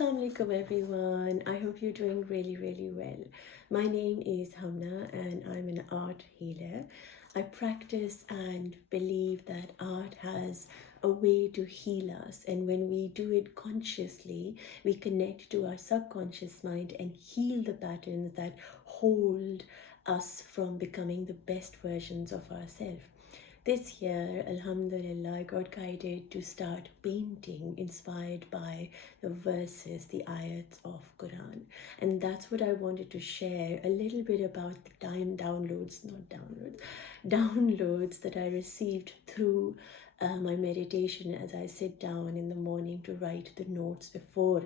Assalamu alaikum everyone. I hope you're doing really well. My name is Humna and I'm an art healer. I practice and believe that art has a way to heal us, and when we do it consciously, we connect to our subconscious mind and heal the patterns that hold us from becoming the best versions of ourselves. This year, Alhamdulillah, I got guided to start painting inspired by the verses, the ayats of Quran. And that's what I wanted to share a little bit about the downloads that I received through my meditation as I sit down in the morning to write the notes before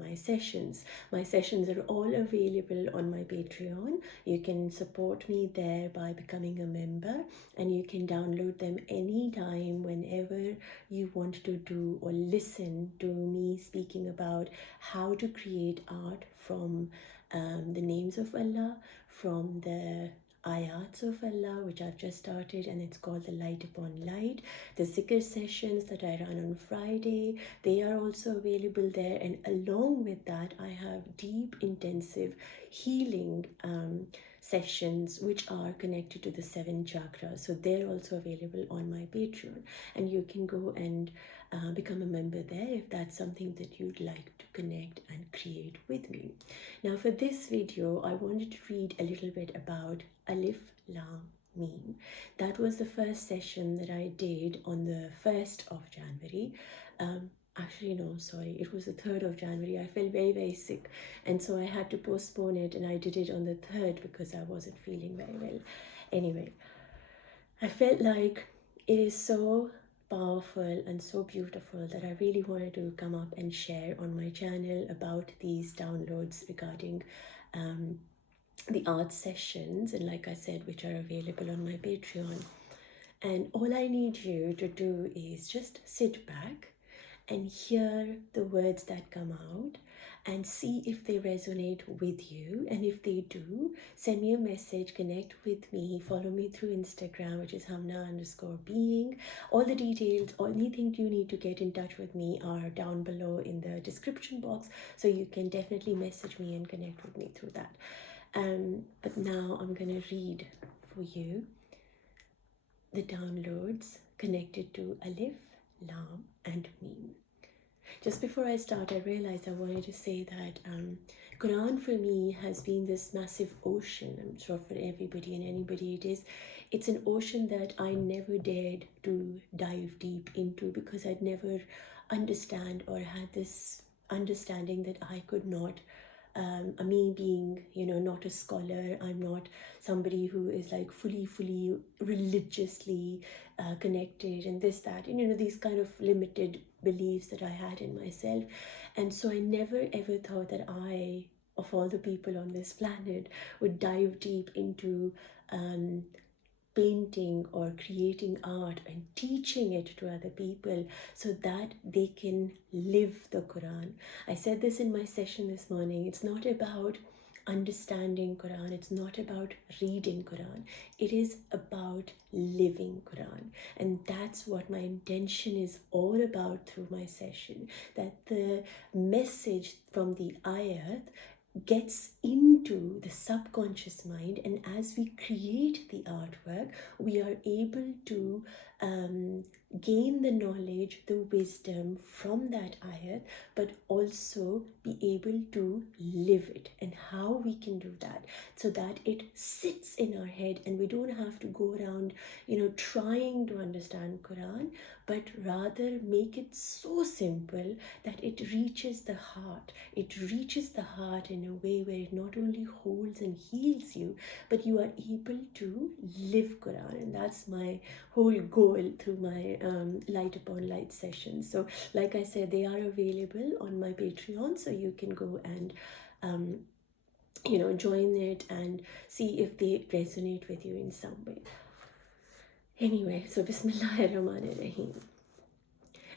my sessions. My sessions are all available on my Patreon. You can support me there by becoming a member, and you can download them anytime, whenever you want to do or listen to me speaking about how to create art from the names of Allah, from the ayats of Allah, which I've just started, and it's called the Light Upon Light. The zikr sessions that I run on Friday, they are also available there, and along with that I have deep intensive healing sessions which are connected to the 7 chakras, so they're also available on my Patreon, and you can go and become a member there if that's something that you'd like to connect and create with me. Now for this video, I wanted to read a little bit about Alif, Laam, Meem. That was the first session that I did on the 1st of January. Actually, no, sorry, it was the 3rd of January. I felt very sick, and so I had to postpone it, and I did it on the 3rd because I wasn't feeling very well. Anyway, I felt like it is so powerful and so beautiful that I really wanted to come up and share on my channel about these downloads regarding the art sessions, and like I said, which are available on my Patreon. And all I need you to do is just sit back and hear the words that come out and see if they resonate with you. And if they do, send me a message, connect with me, follow me through Instagram, which is Humna_being. All the details or anything you need to get in touch with me are down below in the description box, so you can definitely message me and connect with me through that. But now I'm gonna read for you the downloads connected to Alif, Laam and Meem. Just before I start, I realized I wanted to say that Quran for me has been this massive ocean. I'm sure for everybody and anybody it is. It's an ocean that I never dared to dive deep into because I'd never understand or had this understanding that I could not. Me being, not a scholar, I'm not somebody who is like fully religiously connected and this, that, these kind of limited beliefs that I had in myself. And so I never ever thought that I, of all the people on this planet, would dive deep into painting or creating art and teaching it to other people so that they can live the Quran. I said this in my session this morning. It's not about understanding Quran, it's not about reading Quran, it is about living Quran. And that's what my intention is all about through my session, that the message from the ayat gets into the subconscious mind, and as we create the artwork, we are able to gain the knowledge, the wisdom from that ayat, but also be able to live it. And how we can do that so that it sits in our head and we don't have to go around trying to understand Quran, but rather make it so simple that it reaches the heart. It reaches the heart in a way where it not only holds and heals you, but you are able to live Quran. And that's my whole goal through my Light Upon Light sessions. So like I said, they are available on my Patreon, so you can go and join it and see if they resonate with you in some way. Anyway, so Bismillahirrahmanirrahim.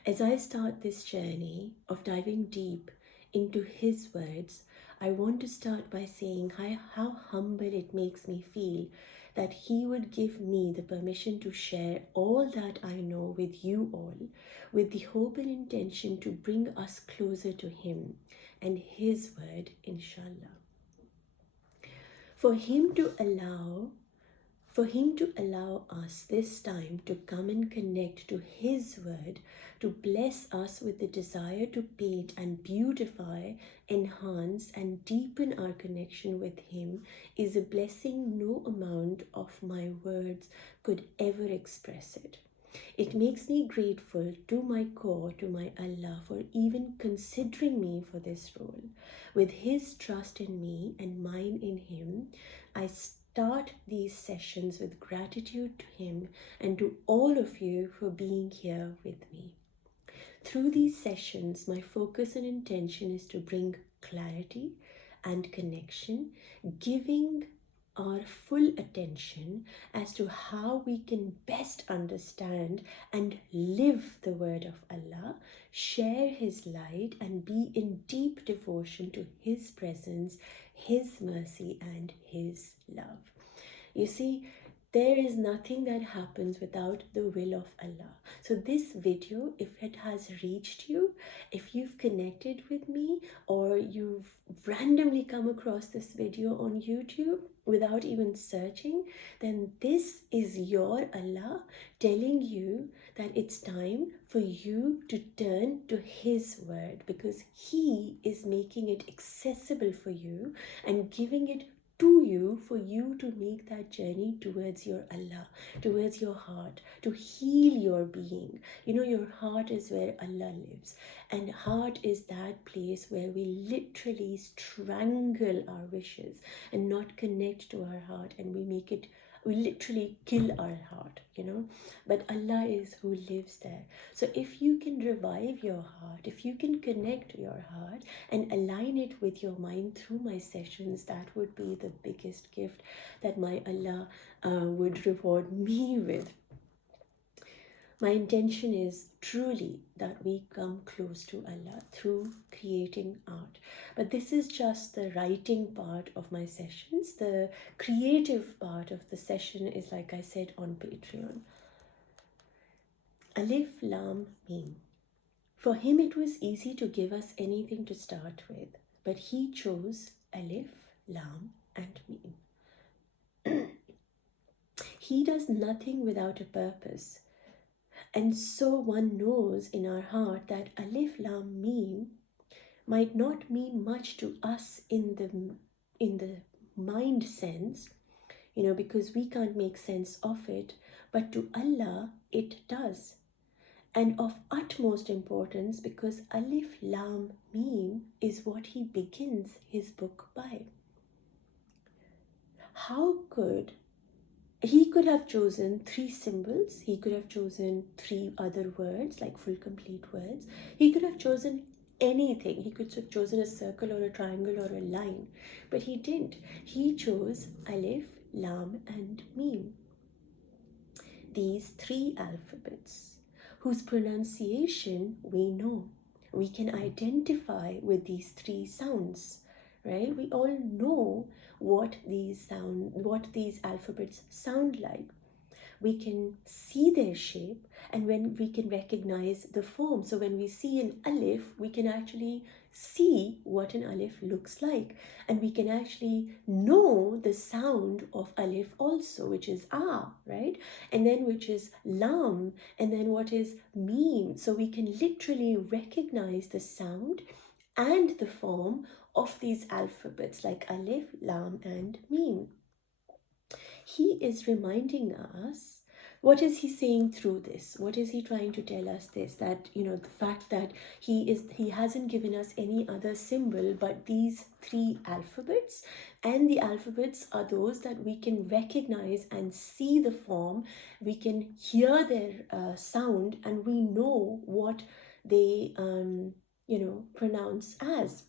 As I start this journey of diving deep into his words, I want to start by saying how humble it makes me feel that He would give me the permission to share all that I know with you all, with the hope and intention to bring us closer to Him and His word, InshaAllah. For Him to allow us this time to come and connect to His word, to bless us with the desire to paint and beautify, enhance and deepen our connection with Him, is a blessing no amount of my words could ever express it. It makes me grateful to my core, to my Allah, for even considering me for this role. With His trust in me and mine in Him, I start these sessions with gratitude to Him and to all of you for being here with me. Through these sessions, my focus and intention is to bring clarity and connection, giving our full attention as to how we can best understand and live the word of Allah, share His light and be in deep devotion to His presence, His mercy and His love. You see, there is nothing that happens without the will of Allah. So this video, if it has reached you, if you've connected with me, or you've randomly come across this video on YouTube without even searching, then this is your Allah telling you that it's time for you to turn to His word, because He is making it accessible for you and giving it to you for you to make that journey towards your Allah, towards your heart, to heal your being. You know, your heart is where Allah lives, and heart is that place where we literally strangle our wishes and not connect to our heart, and we literally kill our heart, you know. But Allah is who lives there. So if you can revive your heart, if you can connect your heart and align it with your mind through my sessions, that would be the biggest gift that my Allah would reward me with. My intention is truly that we come close to Allah through creating art. But this is just the writing part of my sessions. The creative part of the session is, like I said, on Patreon. Alif, Laam, Meem. For Him it was easy to give us anything to start with, but He chose Alif, Laam and Meem. He does nothing without a purpose. And so one knows in our heart that Alif, Lam, Meem might not mean much to us in the mind sense, you know, because we can't make sense of it, but to Allah it does. And of utmost importance, because Alif, Lam, Meem is what He begins His book by. He could have chosen 3 symbols. He could have chosen 3 other words, like full complete words. He could have chosen anything. He could have chosen a circle or a triangle or a line. But He didn't. He chose Alif, Lam and Meem. These 3 alphabets, whose pronunciation we know. We can identify with these 3 sounds, right? We all know what these alphabets sound like. We can see their shape, and when we can recognize the form. So when we see an alif, we can actually see what an alif looks like, and we can actually know the sound of alif also, which is ah, right? And then which is lam, and then what is meem. So we can literally recognize the sound and the form of these alphabets, like Alif, Lam and Meem. He is reminding us, what is He saying through this? What is He trying to tell us this? That, you know, the fact that He hasn't given us any other symbol but these 3 alphabets, and the alphabets are those that we can recognize and see the form, we can hear their sound, and we know what they pronounce as.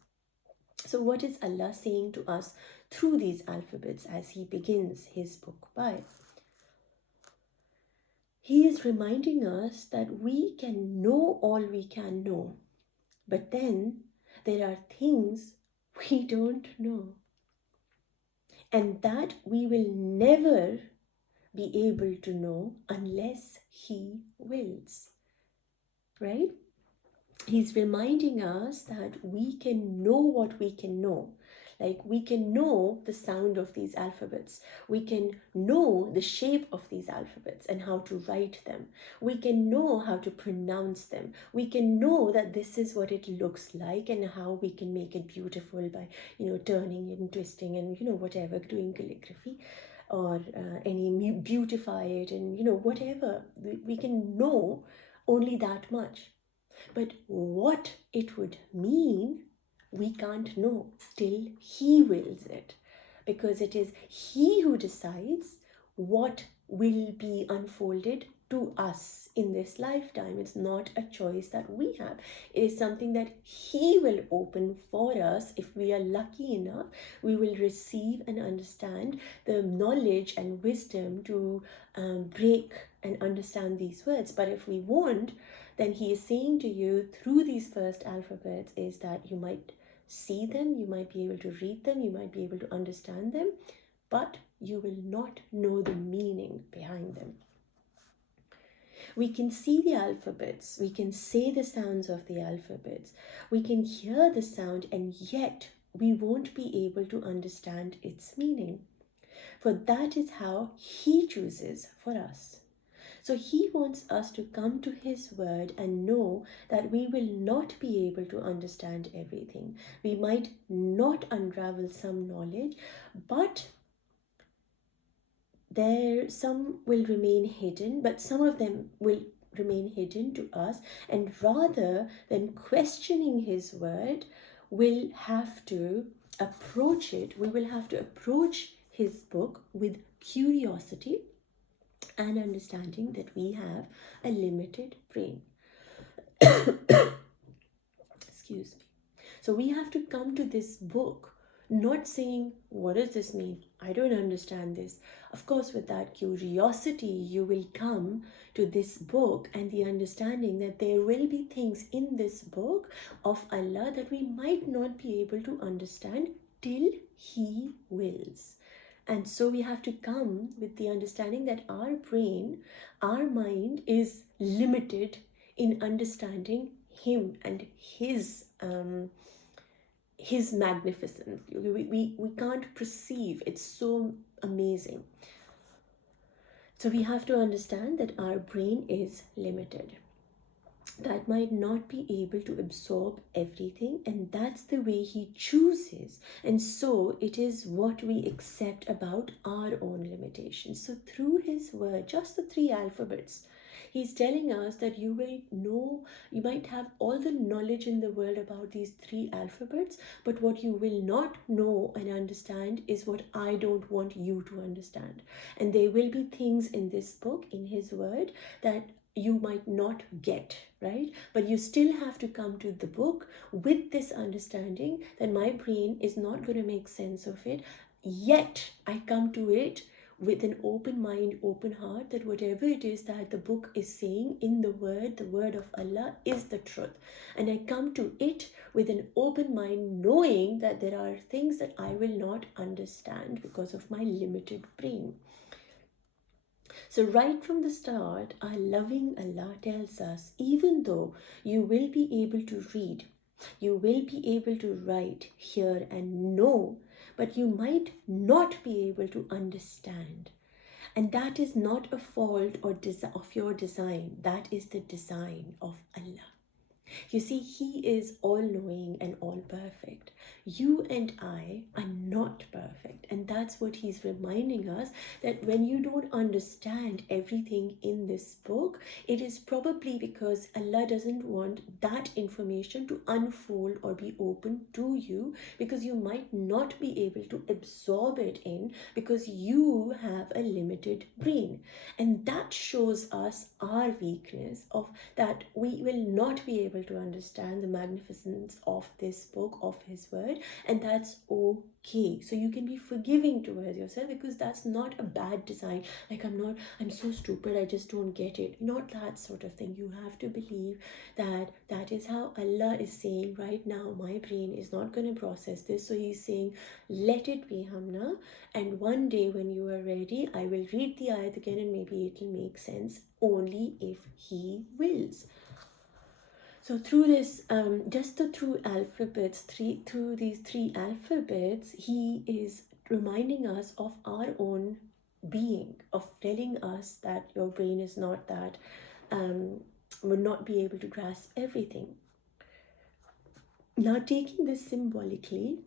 So what is Allah saying to us through these alphabets as He begins His book by? He is reminding us that we can know all we can know, but then there are things we don't know, and that we will never be able to know unless He wills, right? He's reminding us that we can know what we can know. Like, we can know the sound of these alphabets. We can know the shape of these alphabets and how to write them. We can know how to pronounce them. We can know that this is what it looks like and how we can make it beautiful by, turning and twisting and, whatever, doing calligraphy or beautify it and, whatever. We can know only that much. But what it would mean, we can't know till He wills it. Because it is He who decides what will be unfolded to us in this lifetime. It's not a choice that we have. It is something that He will open for us. If we are lucky enough, we will receive and understand the knowledge and wisdom to break and understand these words. But if we won't, then He is saying to you through these first alphabets is that you might see them, you might be able to read them, you might be able to understand them, but you will not know the meaning behind them. We can see the alphabets, we can say the sounds of the alphabets, we can hear the sound, and yet we won't be able to understand its meaning. For that is how He chooses for us. So He wants us to come to His word and know that we will not be able to understand everything. We might not unravel some knowledge, but some will remain hidden, but some of them will remain hidden to us. And rather than questioning His word, we'll have to approach it. We will have to approach His book with curiosity and understanding that we have a limited brain. Excuse me. So we have to come to this book not saying, what does this mean? I don't understand this. Of course, with that curiosity, you will come to this book and the understanding that there will be things in this book of Allah that we might not be able to understand till He wills. And so we have to come with the understanding that our brain, our mind is limited in understanding Him and His magnificence. We can't perceive. It's so amazing. So we have to understand that our brain is limited. That might not be able to absorb everything, and that's the way He chooses. And so it is what we accept about our own limitations. So through His word, just the 3 alphabets, He's telling us that you will know, you might have all the knowledge in the world about these 3 alphabets, but what you will not know and understand is what I don't want you to understand. And there will be things in this book, in His word, that you might not get, right? But you still have to come to the book with this understanding that my brain is not going to make sense of it, yet I come to it with an open mind, open heart, that whatever it is that the book is saying in the word of Allah is the truth. And I come to it with an open mind, knowing that there are things that I will not understand because of my limited brain. So right from the start, our loving Allah tells us, even though you will be able to read, you will be able to write, hear and know, but you might not be able to understand. And that is not a fault of your design. That is the design of Allah. You see, He is all-knowing and all-perfect. You and I are not perfect. And that's what He's reminding us, that when you don't understand everything in this book, it is probably because Allah doesn't want that information to unfold or be open to you, because you might not be able to absorb it in, because you have a limited brain. And that shows us our weakness of that we will not be able able to understand the magnificence of this book, of his word, and that's okay. So you can be forgiving towards yourself, because that's not a bad design. Like, I'm so stupid, I just don't get it. Not that sort of thing. You have to believe that that is how Allah is saying right now, my brain is not going to process this. So he's saying, let it be, Humna, and one day when you are ready, I will read the ayat again and maybe it will make sense, only if he wills. So through this, through alphabets, through these three alphabets, he is reminding us of our own being, of telling us that your brain is not that, will not be able to grasp everything. Now, taking this symbolically,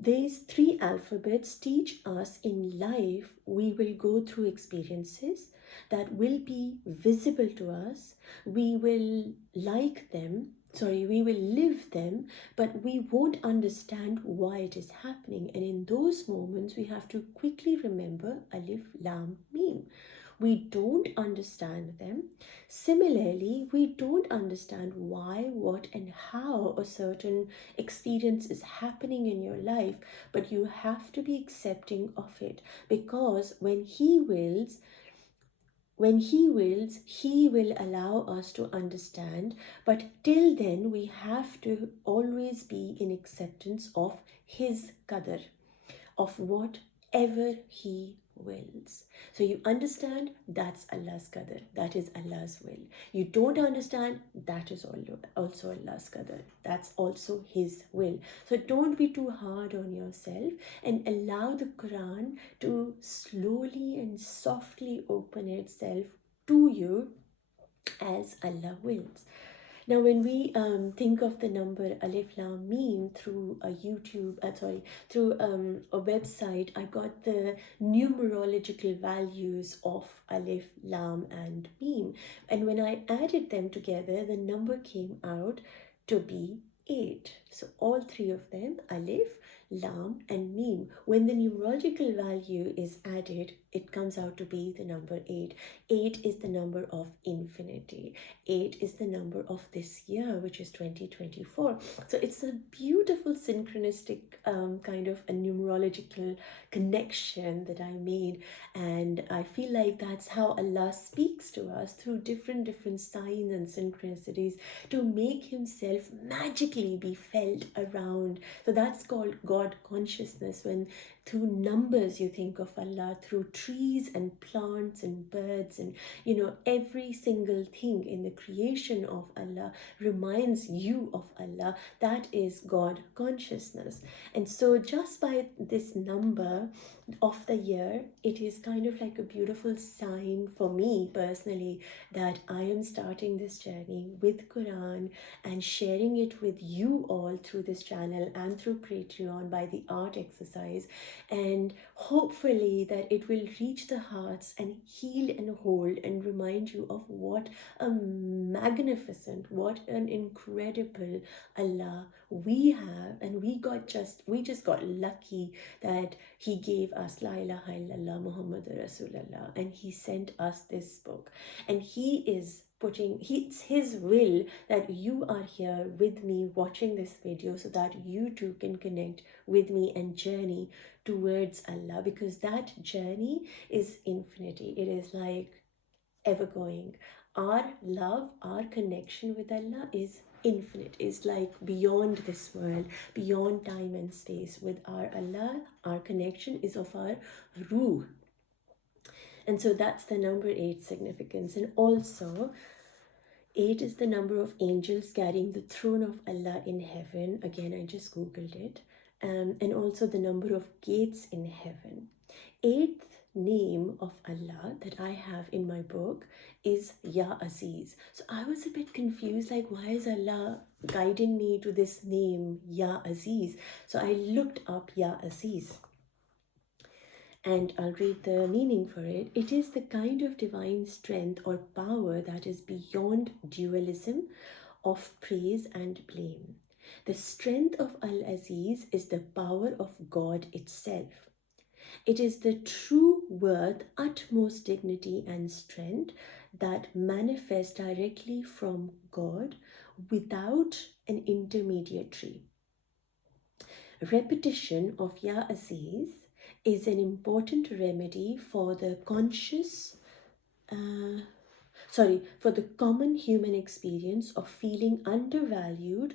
these three alphabets teach us in life we will go through experiences that will be visible to us. We will we will live them, but we won't understand why it is happening. And in those moments, we have to quickly remember Alif, Laam, Meem. We don't understand them. Similarly, we don't understand why, what, and how a certain experience is happening in your life, but you have to be accepting of it, because when he wills, he will allow us to understand. But till then, we have to always be in acceptance of his qadr, of whatever he wills. So you understand, that's Allah's qadr, that is Allah's will. You don't understand, that is also Allah's qadr, that's also his will. So don't be too hard on yourself, and allow the Quran to slowly and softly open itself to you as Allah wills. Now, when we think of the number Alif Lam Meme through a through a website, I got the numerological values of Alif, Lam, and Meme, and when I added them together, the number came out to be 8. So all three of them, Alif, Lam, and Meme. When the numerological value is added, it comes out to be the number 8. 8 is the number of infinity. 8 is the number of this year, which is 2024. So it's a beautiful synchronistic kind of a numerological connection that I made, and I feel like that's how Allah speaks to us, through different signs and synchronicities, to make himself magically be felt around. So that's called God consciousness, when through numbers you think of Allah, through trees and plants and birds, and every single thing in the creation of Allah reminds you of Allah. That is God consciousness. And so just by this number of the year, it is kind of like a beautiful sign for me personally that I am starting this journey with Quran and sharing it with you all through this channel and through Patreon by the art exercise, and hopefully that it will reach the hearts and heal and hold and remind you of what a magnificent, what an incredible Allah we have. And we just got lucky that he gave us La ilaha illallah Muhammadur Rasulullah, and he sent us this book, and it's his will that you are here with me watching this video, so that you too can connect with me and journey towards Allah, because that journey is infinity. It is like ever going. Our love, our connection with Allah is infinite, is like beyond this world, beyond time and space. With our Allah, our connection is of our ruh. And so that's the number 8 significance. And also 8 is the number of angels carrying the throne of Allah in heaven. Again, I just googled it. And also the number of gates in heaven. 8th name of Allah that I have in my book is Ya Aziz. So I was a bit confused, like, why is Allah guiding me to this name Ya Aziz? So I looked up Ya Aziz, and I'll read the meaning for it. It is the kind of divine strength or power that is beyond dualism of praise and blame. The strength of Al-Aziz is the power of God itself. It is the true worth, utmost dignity and strength that manifest directly from God without an intermediary. Repetition of Ya Aziz is an important remedy for the for the common human experience of feeling undervalued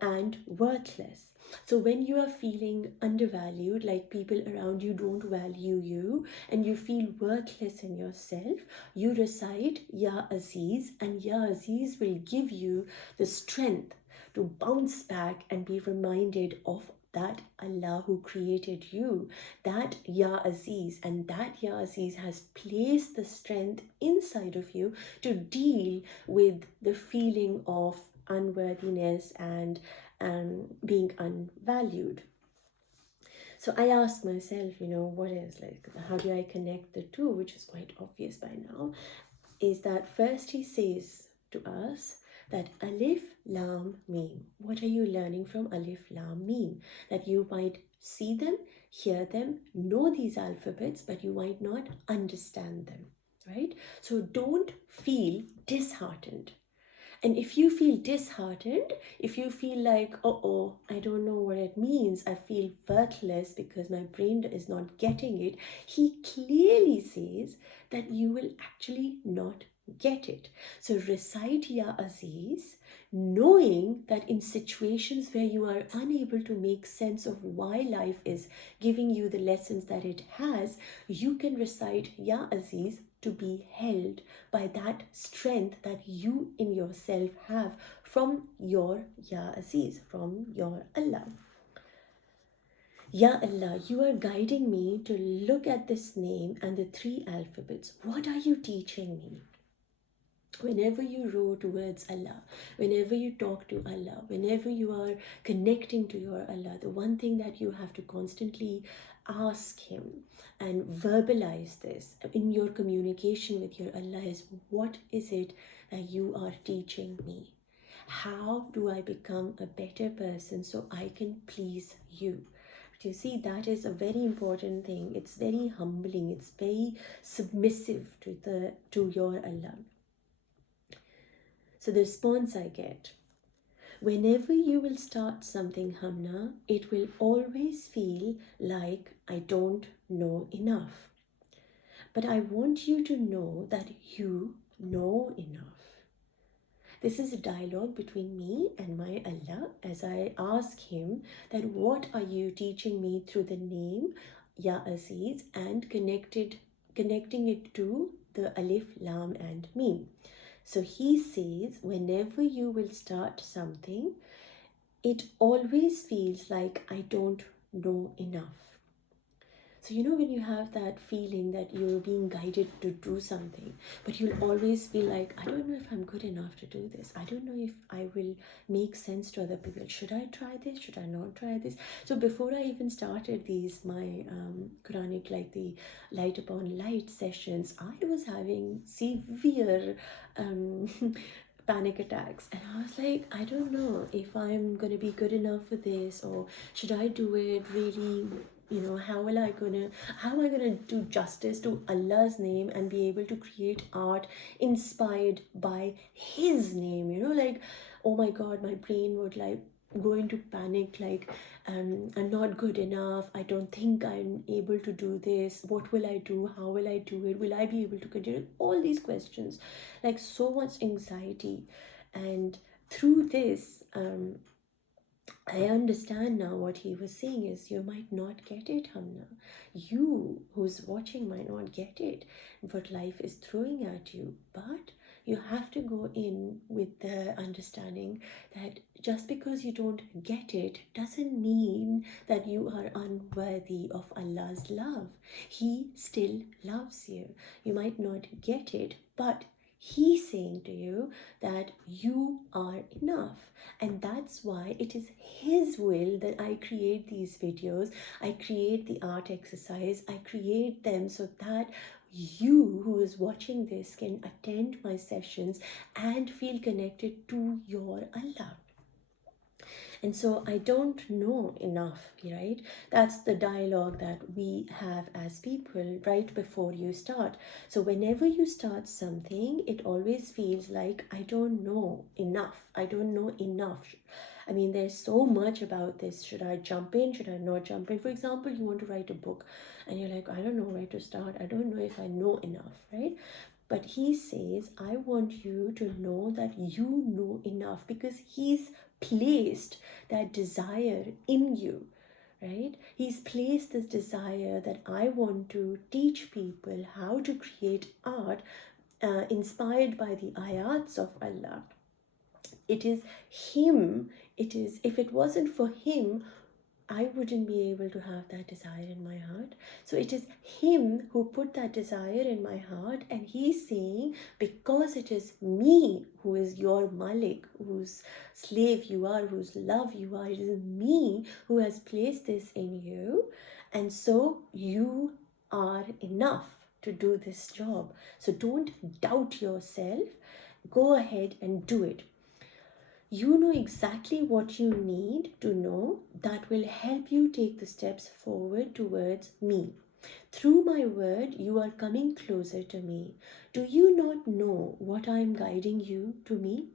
and worthless. So when you are feeling undervalued, like people around you don't value you and you feel worthless in yourself, you recite Ya Aziz, and Ya Aziz will give you the strength to bounce back and be reminded of that Allah who created you, that Ya Aziz, and that Ya Aziz has placed the strength inside of you to deal with the feeling of unworthiness and being unvalued. So I ask myself, what is like, how do I connect the two, which is quite obvious by now, is that first he says to us that Alif, Laam, Meem. What are you learning from Alif, Laam, Meem? That you might see them, hear them, know these alphabets, but you might not understand them, right? So don't feel disheartened. And if you feel disheartened, if you feel like, oh, I don't know what it means, I feel worthless because my brain is not getting it, he clearly says that you will actually not get it. So recite Ya Aziz, knowing that in situations where you are unable to make sense of why life is giving you the lessons that it has, you can recite Ya Aziz to be held by that strength that you in yourself have from your Ya Aziz, from your Allah. Ya Allah, you are guiding me to look at this name and the three alphabets. What are you teaching me? Whenever you row towards Allah, whenever you talk to Allah, whenever you are connecting to your Allah, the one thing that you have to constantly ask Him and verbalize this in your communication with your Allah is, what is it that you are teaching me? How do I become a better person so I can please you? Do you see, that is a very important thing. It's very humbling. It's very submissive to your Allah. So the response I get, whenever you will start something, Humna, it will always feel like I don't know enough. But I want you to know that you know enough. This is a dialogue between me and my Allah as I ask Him that what are you teaching me through the name Ya Aziz and connecting it to the Alif, Lam and Meem. So he says, whenever you will start something, it always feels like I don't know enough. So, when you have that feeling that you're being guided to do something, but you'll always feel like, I don't know if I'm good enough to do this. I don't know if I will make sense to other people. Should I try this? Should I not try this? So before I even started my Quranic, like the Light Upon Light sessions, I was having severe panic attacks, and I was like, I don't know if I'm going to be good enough for this, or should I do it really? How am I gonna do justice to Allah's name and be able to create art inspired by His name? Like, oh my God, my brain would like go into panic, like, I'm not good enough, I don't think I'm able to do this, what will I do, how will I do it, will I be able to continue, all these questions, like so much anxiety. And through this, I understand now what he was saying is, you might not get it, Hamna. You who's watching might not get it, what life is throwing at you. But you have to go in with the understanding that just because you don't get it doesn't mean that you are unworthy of Allah's love. He still loves you. You might not get it, but He's saying to you that you are enough. And that's why it is His will that I create these videos, I create the art exercise, I create them so that you who is watching this can attend my sessions and feel connected to your Allah. And so I don't know enough, right? That's the dialogue that we have as people right before you start. So whenever you start something, it always feels like, I don't know enough. I don't know enough. I mean, there's so much about this. Should I jump in? Should I not jump in? For example, you want to write a book and you're like, I don't know where to start. I don't know if I know enough, right? But he says, I want you to know that you know enough, because he's placed that desire in you, right? He's placed this desire that I want to teach people how to create art inspired by the ayats of Allah. It is him. It is, if it wasn't for him, I wouldn't be able to have that desire in my heart. So it is him who put that desire in my heart, and he's saying, because it is me who is your Malik, whose slave you are, whose love you are, it is me who has placed this in you, and so you are enough to do this job. So don't doubt yourself. Go ahead and do it. You know exactly what you need to know that will help you take the steps forward towards me. Through my word, you are coming closer to me. Do you not know what I am guiding you to me?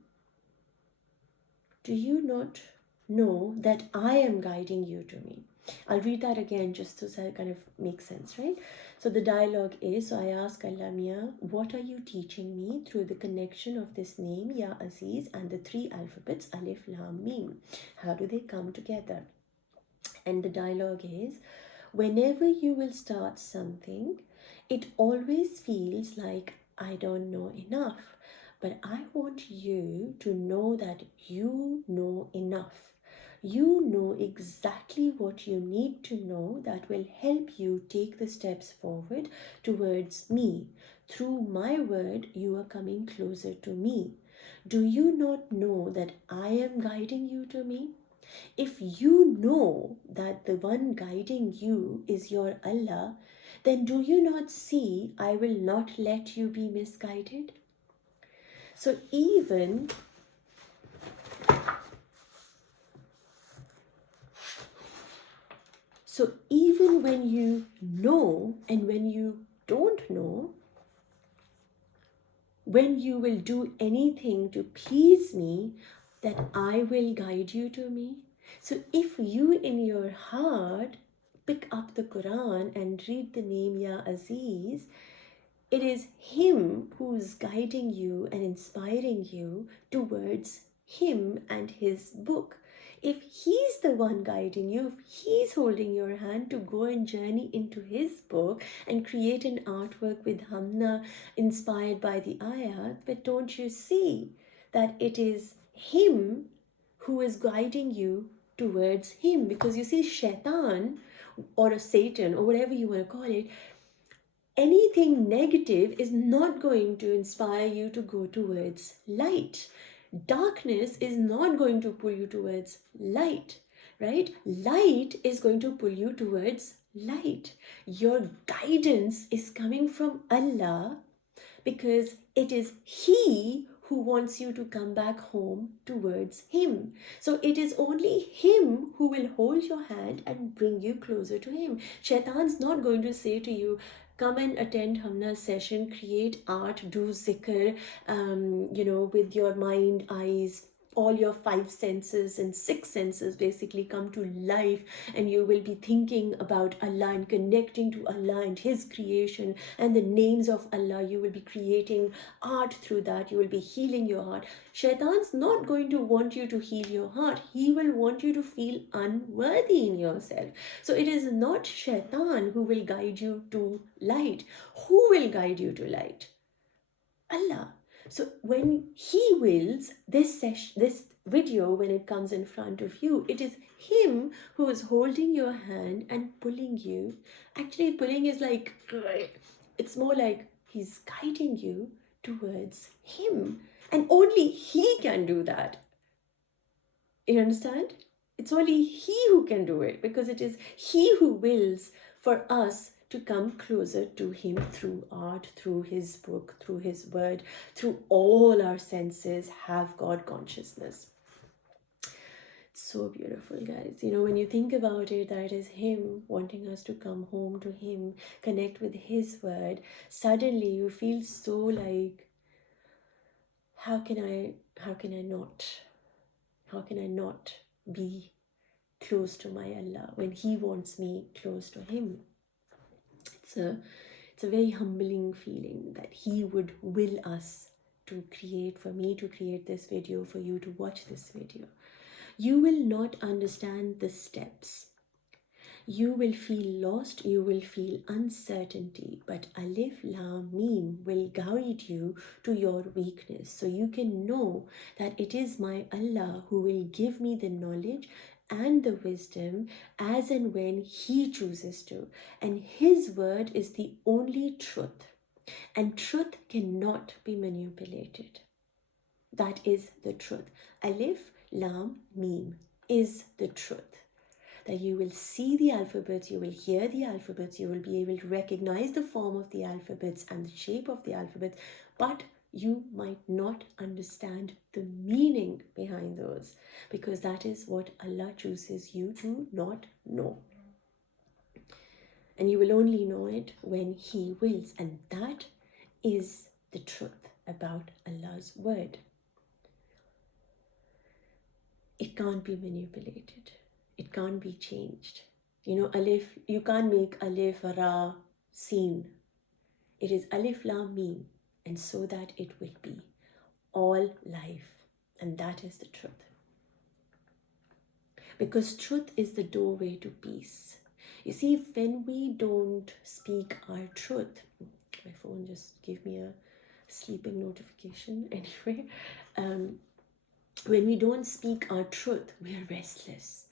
Do you not know that I am guiding you to me? I'll read that again just to kind of make sense, right? So the dialogue is, so I ask Allah Mia, what are you teaching me through the connection of this name, Ya Aziz, and the three alphabets, Alif, Laam, Meem? How do they come together? And the dialogue is, whenever you will start something, it always feels like, I don't know enough. But I want you to know that you know enough. You know exactly what you need to know that will help you take the steps forward towards me. Through my word, you are coming closer to me. Do you not know that I am guiding you to me? If you know that the one guiding you is your Allah, then do you not see I will not let you be misguided? So even when you know and when you don't know, when you will do anything to please me, that I will guide you to me. So if you in your heart pick up the Quran and read the name Ya Aziz, it is him who's guiding you and inspiring you towards him and his book. If he's the one guiding you, if he's holding your hand to go and journey into his book and create an artwork with Humna inspired by the ayat, but don't you see that it is him who is guiding you towards him? Because you see, shaitan or a Satan or whatever you want to call it, anything negative is not going to inspire you to go towards light. Darkness is not going to pull you towards light, right? Light is going to pull you towards light. Your guidance is coming from Allah, because it is He who wants you to come back home towards Him. So it is only Him who will hold your hand and bring you closer to Him. Shaitan's not going to say to you, come and attend Humna's session, create art, do zikr, with your mind, eyes, all your five senses and six senses basically come to life, and you will be thinking about Allah and connecting to Allah and His creation and the names of Allah. You will be creating art through that. You will be healing your heart. Shaitan's not going to want you to heal your heart. He will want you to feel unworthy in yourself. So it is not Shaitan who will guide you to light. Who will guide you to light? Allah. So when He wills, this video, when it comes in front of you, it is Him who is holding your hand and pulling you. Actually, pulling is like, it's more like He's guiding you towards Him. And only He can do that. You understand? It's only He who can do it, because it is He who wills for us to come closer to Him through art, through His book, through His word, through all our senses, have God consciousness. So beautiful, guys. You know, when you think about it, that is Him wanting us to come home to Him, connect with His word. Suddenly you feel so like, how can I not be close to my Allah when He wants me close to Him? It's a it's a very humbling feeling that He would will us to create, for me to create this video, for you to watch this video. You will not understand the steps. You will feel lost, you will feel uncertainty, but Alif, Laam, Meem will guide you to your weakness. So you can know that it is my Allah who will give me the knowledge and the wisdom as and when He chooses to. And His word is the only truth. And truth cannot be manipulated. That is the truth. Alif, Laam, Meem is the truth. That you will see the alphabets, you will hear the alphabets, you will be able to recognize the form of the alphabets and the shape of the alphabets, but you might not understand the meaning behind those, because that is what Allah chooses you to not know. And you will only know it when He wills, and that is the truth about Allah's word. It can't be manipulated. It can't be changed. You know, Alif, you can't make Alif, Ra, Sin. It is Alif, Lam, Meem, and so that it will be all life. And that is the truth. Because truth is the doorway to peace. You see, when we don't speak our truth, my phone just gave me a sleeping notification anyway. When we don't speak our truth, we are restless.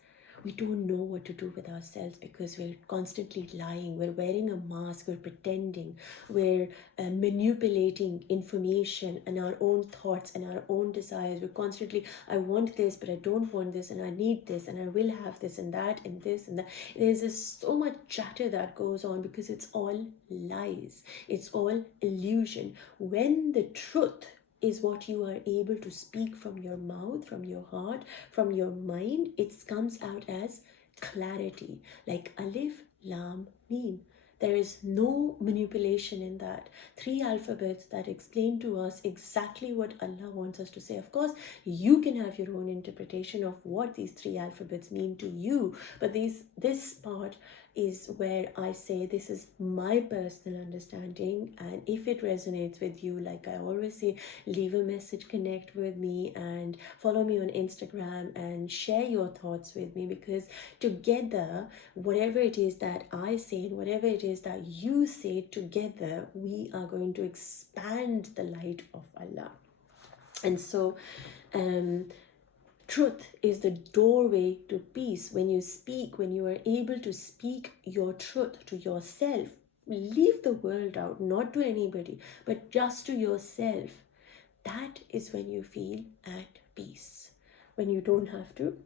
We don't know what to do with ourselves because we're constantly lying, we're wearing a mask, we're pretending, we're manipulating information and our own thoughts and our own desires. We're constantly, I want this, but I don't want this, and I need this, and I will have this and that and this and that. There's just so much chatter that goes on because it's all lies. It's all illusion. When the truth is what you are able to speak from your mouth, from your heart, from your mind, it comes out as clarity, like Alif, Lam, Meem. There is no manipulation in that. 3 alphabets that explain to us exactly what Allah wants us to say. Of course, you can have your own interpretation of what these 3 alphabets mean to you, but this part is where I say this is my personal understanding, and if it resonates with you, like I always say, leave a message, connect with me, and follow me on Instagram and share your thoughts with me, because together, whatever it is that I say and whatever it is that you say, together we are going to expand the light of Allah. And so truth is the doorway to peace. When you speak, when you are able to speak your truth to yourself, leave the world out, not to anybody, but just to yourself, that is when you feel at peace. When you don't have to,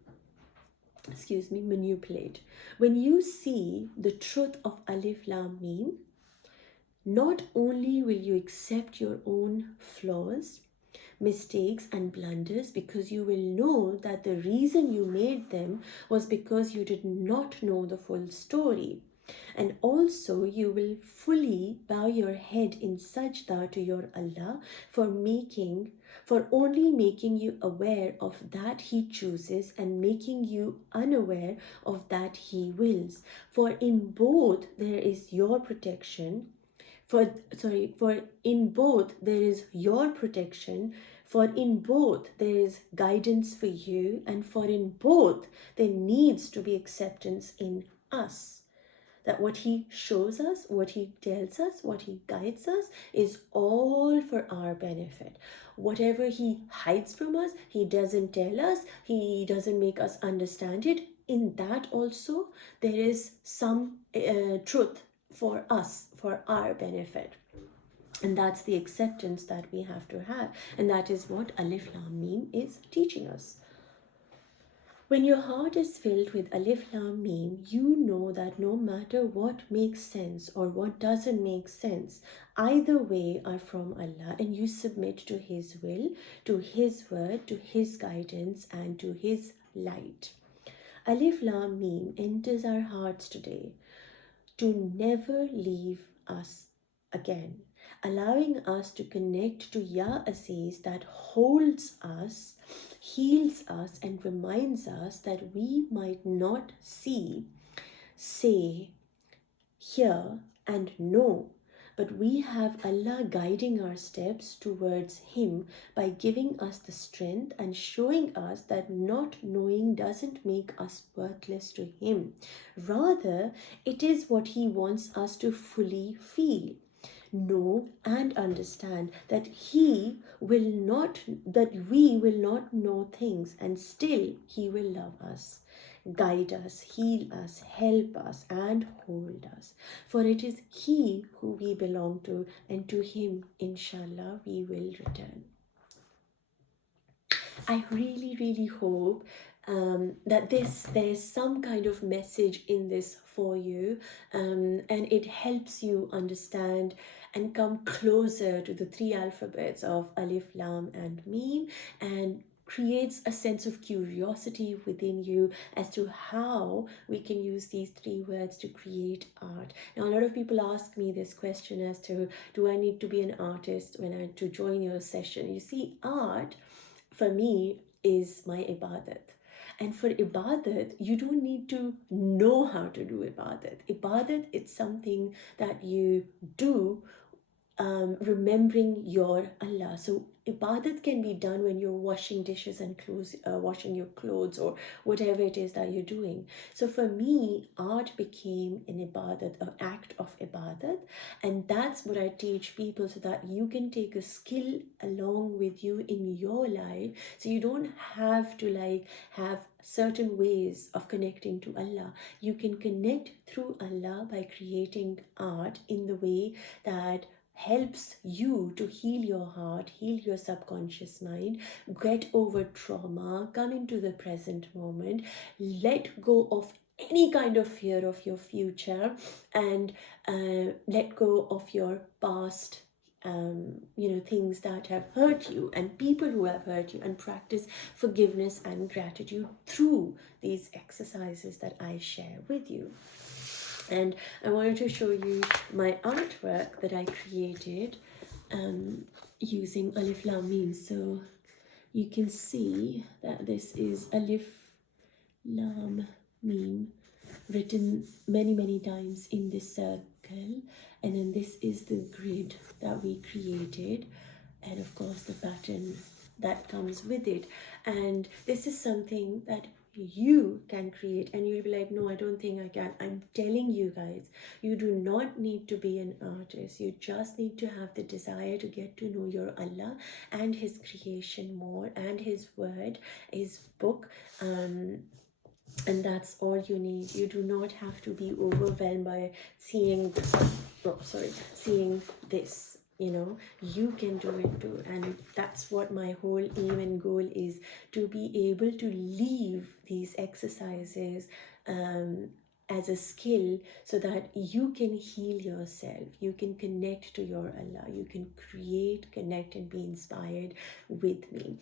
manipulate. When you see the truth of Alif, Lam, Meem, not only will you accept your own flaws, mistakes and blunders, because you will know that the reason you made them was because you did not know the full story. And also you will fully bow your head in sajda to your Allah for only making you aware of that He chooses and making you unaware of that He wills. For in both there is your protection. For in both there is your protection, for in both there is guidance for you, and for in both there needs to be acceptance in us. That what He shows us, what He tells us, what He guides us is all for our benefit. Whatever He hides from us, He doesn't tell us, He doesn't make us understand it. In that also there is some truth for us, for our benefit. And that's the acceptance that we have to have. And that is what Alif, Lam, Meem is teaching us. When your heart is filled with Alif, Lam, Meem, you know that no matter what makes sense or what doesn't make sense, either way are from Allah, and you submit to His will, to His word, to His guidance, and to His light. Alif Laam Meem enters our hearts today to never leave us again, allowing us to connect to Ya Aziz that holds us, heals us, and reminds us that we might not see, say, hear, and know, but we have Allah guiding our steps towards Him by giving us the strength and showing us that not knowing doesn't make us worthless to Him. Rather, it is what He wants us to fully feel, know, and understand that we will not know things, and still He will love us, guide us, heal us, help us, and hold us. For it is He who we belong to, and to Him, inshallah, we will return. I really, really hope that there's some kind of message in this for you, and it helps you understand and come closer to the three alphabets of Alif, Lam, and Meem, and creates a sense of curiosity within you as to how we can use these three words to create art. Now, a lot of people ask me this question as to, do I need to be an artist to join your session? You see, art for me is my ibadat. And for ibadat, you don't need to know how to do ibadat. Ibadat, it's something that you do remembering your Allah. So ibadat can be done when you're washing dishes and washing your clothes, or whatever it is that you're doing. So for me, art became an ibadat, an act of ibadat, and that's what I teach people, so that you can take a skill along with you in your life, so you don't have to have certain ways of connecting to Allah. You can connect through Allah by creating art in the way that helps you to heal your heart, heal your subconscious mind, get over trauma, come into the present moment, let go of any kind of fear of your future, and let go of your past things that have hurt you and people who have hurt you, and practice forgiveness and gratitude through these exercises that I share with you. And I wanted to show you my artwork that I created using Alif Lam Mim. So you can see that this is Alif Lam Mim written many times in this circle, and then this is the grid that we created, and of course the pattern that comes with it. And this is something that you can create, and you'll be like, no, I don't think I can. I'm telling you guys, you do not need to be an artist. You just need to have the desire to get to know your Allah and His creation more, and His word, His book, and that's all you need. You do not have to be overwhelmed by seeing this. You can do it too, and that's what my whole aim and goal is, to be able to leave these exercises as a skill, so that you can heal yourself, you can connect to your Allah, you can create, connect, and be inspired with me.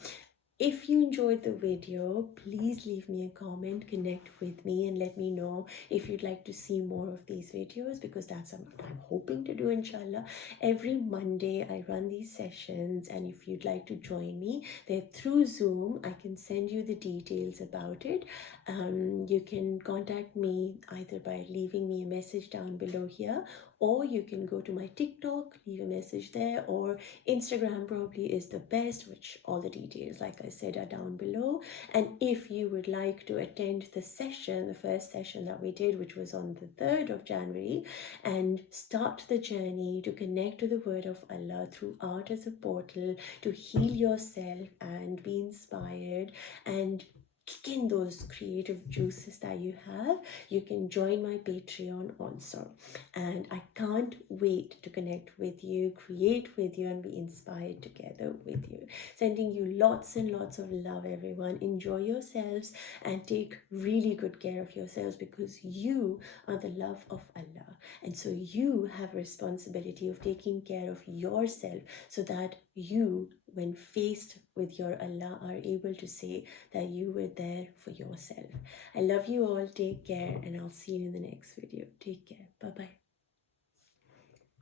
If you enjoyed the video, please leave me a comment, connect with me, and let me know if you'd like to see more of these videos, because that's what I'm hoping to do, inshallah. Every Monday I run these sessions, and if you'd like to join me, they're through Zoom. I can send you the details about it. You can contact me either by leaving me a message down below here, or you can go to my TikTok, leave a message there, or Instagram probably is the best, which all the details, like I said, are down below. And if you would like to attend the session, the first session that we did, which was on the 3rd of January, and start the journey to connect to the word of Allah through art as a portal to heal yourself and be inspired and kick in those creative juices that you have, you can join my Patreon also. And I can't wait to connect with you, create with you, and be inspired together with you. Sending you lots and lots of love, everyone. Enjoy yourselves and take really good care of yourselves, because you are the love of Allah. And so you have a responsibility of taking care of yourself, so that you, when faced with your Allah, are able to say that you were there for yourself. I love you all. Take care, and I'll see you in the next video. Take care. Bye bye.